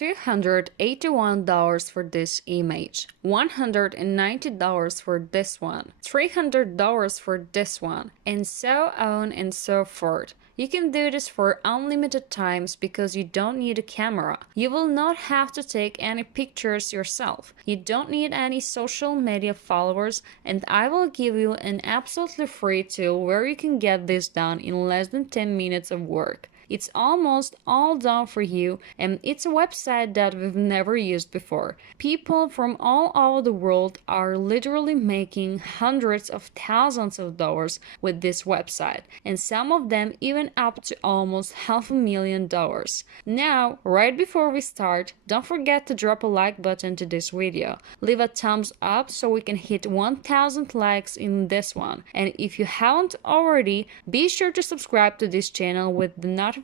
$281 for this image, $190 for this one, $300 for this one, and so on and so forth. You can do this for unlimited times because you don't need a camera. You will not have to take any pictures yourself. You don't need any social media followers, and I will give you an absolutely free tool where you can get this done in less than 10 minutes of work. It's almost all done for you, and it's a website that we've never used before. People from all over the world are literally making hundreds of thousands of dollars with this website, and some of them even up to almost $500,000. Now, right before we start, don't forget to drop a like button to this video. Leave a thumbs up so we can hit 1,000 likes in this one. And if you haven't already, be sure to subscribe to this channel with the notifications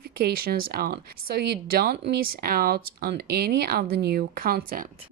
on so you don't miss out on any of the new content.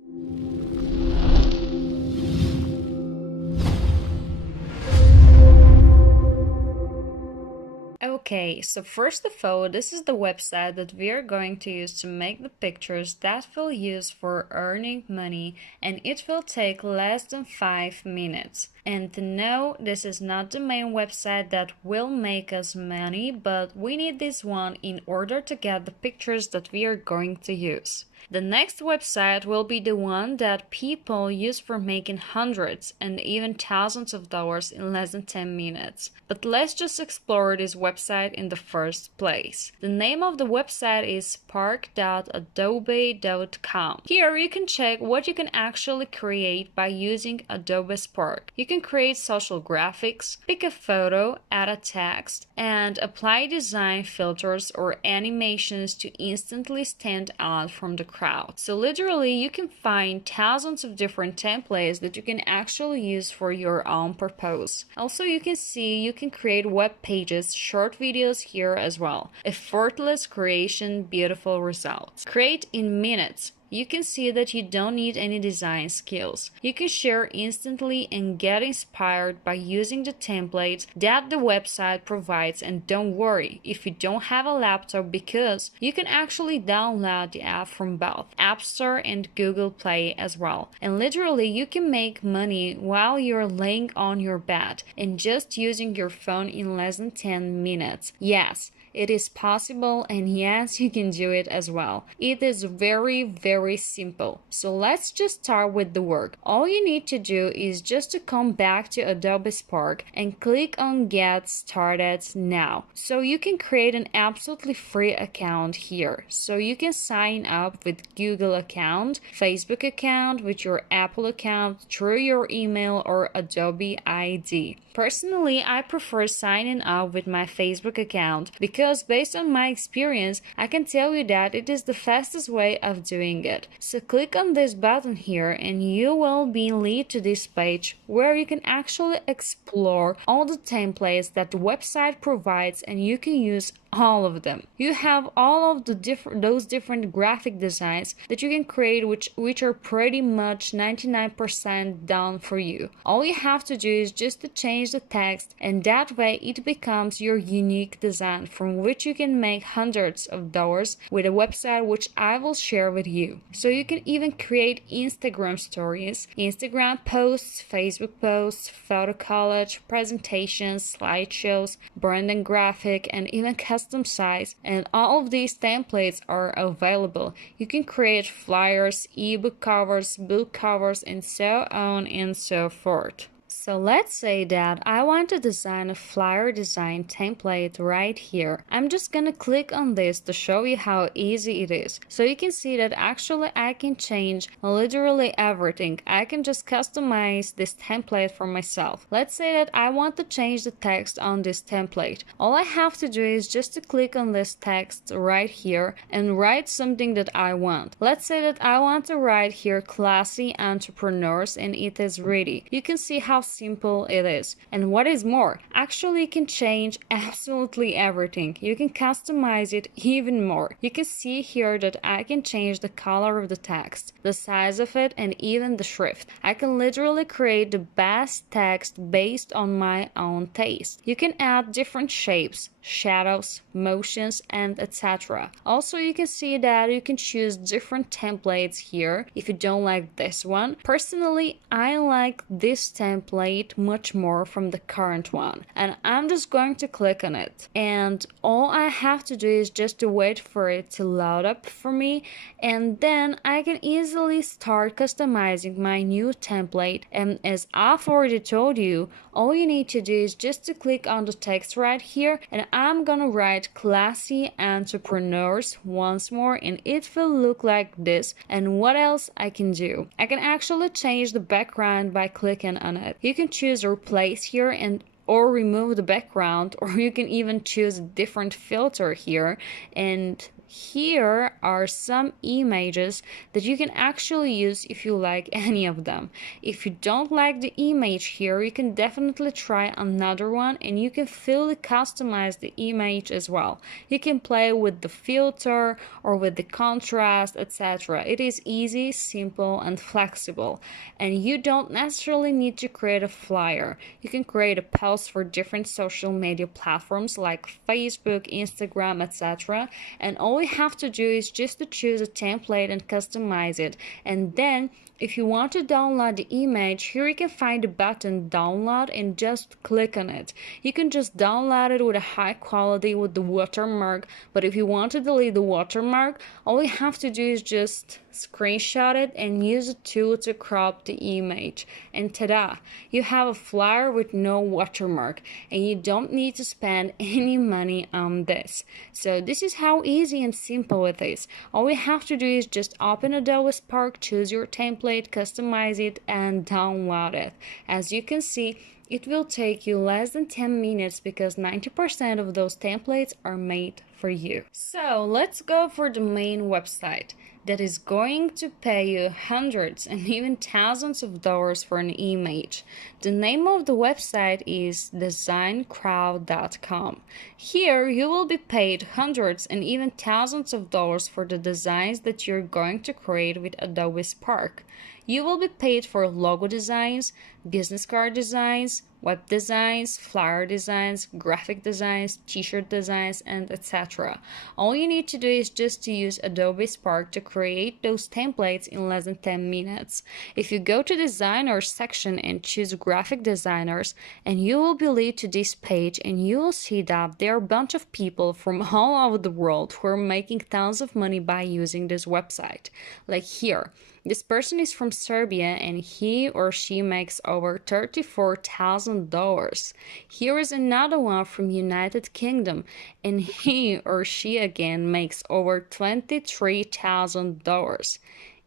Okay, so first of all, this is the website that we are going to use to make the pictures that we'll use for earning money, and it will take less than 5 minutes. And no, this is not the main website that will make us money, but we need this one in order to get the pictures that we are going to use. The next website will be the one that people use for making hundreds and even thousands of dollars in less than 10 minutes. But let's just explore this website in the first place. The name of the website is spark.adobe.com. Here you can check what you can actually create by using Adobe Spark. You can create social graphics, pick a photo, add a text, and apply design filters or animations to instantly stand out from the crowd. So literally you can find thousands of different templates that you can actually use for your own purpose. Also, you can see you can create web pages, short videos here as well. Effortless creation, beautiful results. Create in minutes. You can see that you don't need any design skills. You can share instantly and get inspired by using the templates that the website provides, and don't worry if you don't have a laptop because you can actually download the app from both App Store and Google Play as well. And literally you can make money while you're laying on your bed and just using your phone in less than 10 minutes. Yes, it is possible, and yes, you can do it as well. It is very simple. So let's just start with the work. All you need to do is just to come back to Adobe Spark and click on Get Started Now. So you can create an absolutely free account here. So you can sign up with Google account, Facebook account, with your Apple account, through your email or Adobe ID. Personally, I prefer signing up with my Facebook account because based on my experience, I can tell you that it is the fastest way of doing it. So click on this button here and you will be led to this page where you can actually explore all the templates that the website provides, and you can use all of them. You have all of the different graphic designs that you can create, which are pretty much 99% done for you. All you have to do is just to change the text, and that way it becomes your unique design from which you can make hundreds of dollars with a website which I will share with you. So you can even create Instagram stories, Instagram posts, Facebook posts, photo collage, presentations, slideshows, branding graphic, and even custom size, and all of these templates are available. You can create flyers, ebook covers, book covers, and so on and so forth. So let's say that I want to design a flyer design template right here. I'm just gonna click on this to show you how easy it is. So you can see that actually I can change literally everything. I can just customize this template for myself. Let's say that I want to change the text on this template. All I have to do is just to click on this text right here and write something that I want. Let's say that I want to write here classy entrepreneurs, and it is ready. You can see how simple it is. And what is more, actually you can change absolutely everything. You can customize it even more. You can see here that I can change the color of the text, the size of it, and even the shrift. I can literally create the best text based on my own taste. You can add different shapes, shadows, motions, and etc. Also, you can see that you can choose different templates here if you don't like this one. Personally, I like this template much more from the current one, and I'm just going to click on it, and all I have to do is just to wait for it to load up for me, and then I can easily start customizing my new template. And as I've already told you, all you need to do is just to click on the text right here, and I'm gonna write classy entrepreneurs once more, and it will look like this. And what else I can do? I can actually change the background by clicking on it. You can choose replace here and or remove the background, or you can even choose a different filter here. And here are some images that you can actually use if you like any of them. If you don't like the image here, you can definitely try another one, and you can fully customize the image as well. You can play with the filter or with the contrast, etc. It is easy, simple, and flexible, and you don't necessarily need to create a flyer. You can create a post for different social media platforms like Facebook, Instagram, etc. And all you have to do is just to choose a template and customize it. And then if you want to download the image, here you can find the button download and just click on it. You can just download it with a high quality with the watermark, but if you want to delete the watermark, all you have to do is just screenshot it and use a tool to crop the image, and ta-da, you have a flyer with no watermark, and you don't need to spend any money on this. So this is how easy and simple it is. All you have to do is just open Adobe Spark, choose your template, customize it, and download it. As you can see, it will take you less than 10 minutes because 90% of those templates are made for you. So let's go for the main website that is going to pay you hundreds and even thousands of dollars for an image. The name of the website is designcrowd.com. Here you will be paid hundreds and even thousands of dollars for the designs that you're going to create with Adobe Spark. You will be paid for logo designs, business card designs, web designs, flyer designs, graphic designs, t-shirt designs, and etc. All you need to do is just to use Adobe Spark to create those templates in less than 10 minutes. If you go to designers section and choose graphic designers, and you will be led to this page, and you will see that there are a bunch of people from all over the world who are making tons of money by using this website. Like here, this person is from Serbia and he or she makes over $34,000. Here is another one from United Kingdom and he or she again makes over $23,000.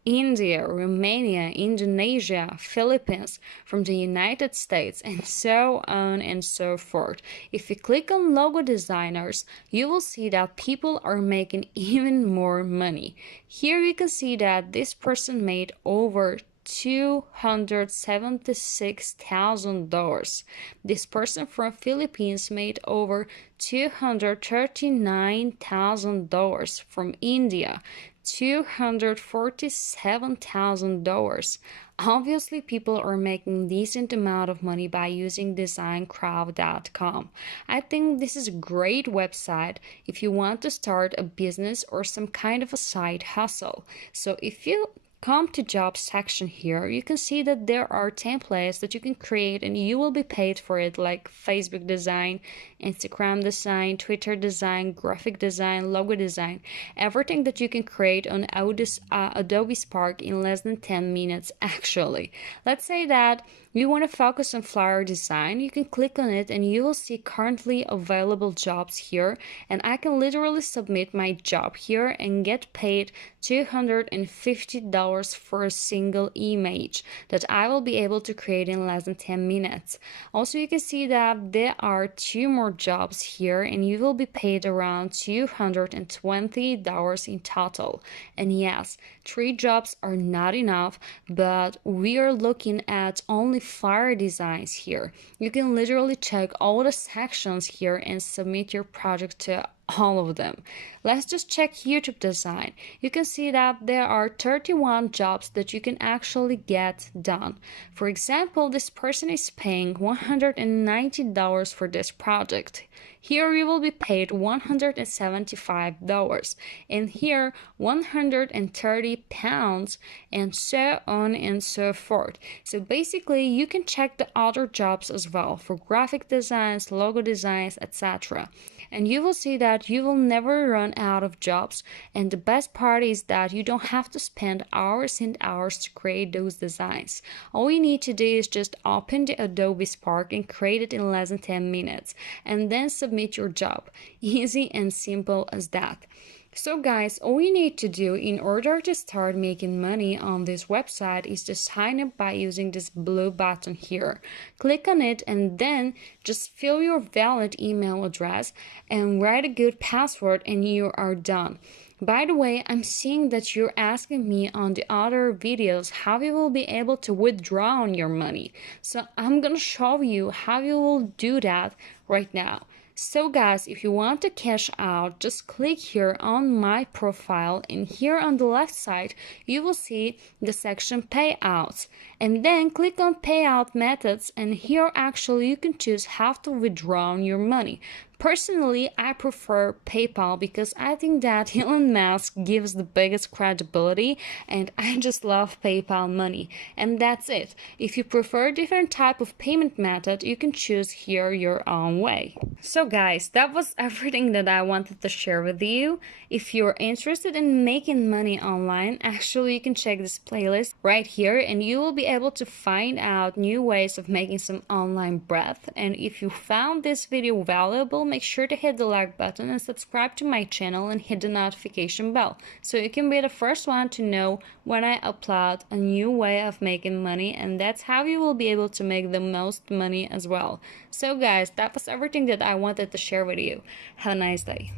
India, Romania, Indonesia, Philippines, from the United States, and so on and so forth. If you click on logo designers, you will see that people are making even more money. Here you can see that this person made over $276,000. This person from Philippines made over $239,000. From India, $247,000. Obviously, people are making decent amount of money by using designcrowd.com. I think this is a great website if you want to start a business or some kind of a side hustle. So if you come to jobs section here, you can see that there are templates that you can create and you will be paid for it, like Facebook design, Instagram design, Twitter design, graphic design, logo design, everything that you can create on Adobe Spark in less than 10 minutes actually. Let's say that you want to focus on flyer design, you can click on it and you will see currently available jobs here, and I can literally submit my job here and get paid $250 for a single image that I will be able to create in less than 10 minutes. Also, you can see that there are 2 more jobs here and you will be paid around $220 in total. And yes, 3 jobs are not enough, but we are looking at only flyer designs here. You can literally check all the sections here and submit your project to all of them. Let's just check YouTube design. You can see that there are 31 jobs that you can actually get done. For example, this person is paying $190 for this project. Here you will be paid $175, and here 130 pounds, and so on and so forth. So basically you can check the other jobs as well for graphic designs, logo designs, etc. And you will see that you will never run out of jobs, and the best part is that you don't have to spend hours and hours to create those designs. All you need to do is just open the Adobe Spark and create it in less than 10 minutes, and then submit your job. Easy and simple as that. So guys, all you need to do in order to start making money on this website is to sign up by using this blue button here. Click on it and then just fill your valid email address and write a good password, and you are done. By the way, I'm seeing that you're asking me on the other videos how you will be able to withdraw on your money. So I'm gonna show you how you will do that right now. So guys, if you want to cash out, just click here on my profile, and here on the left side you will see the section payouts, and then click on payout methods, and here actually you can choose how to withdraw your money. Personally, I prefer PayPal because I think that Elon Musk gives the biggest credibility, and I just love PayPal money. And that's it. If you prefer a different type of payment method, you can choose here your own way. So guys, that was everything that I wanted to share with you. If you're interested in making money online, actually you can check this playlist right here, and you will be able to find out new ways of making some online bread. And if you found this video valuable, make sure to hit the like button and subscribe to my channel and hit the notification bell so you can be the first one to know when I upload a new way of making money, and that's how you will be able to make the most money as well. So guys, that was everything that I wanted to share with you. Have a nice day.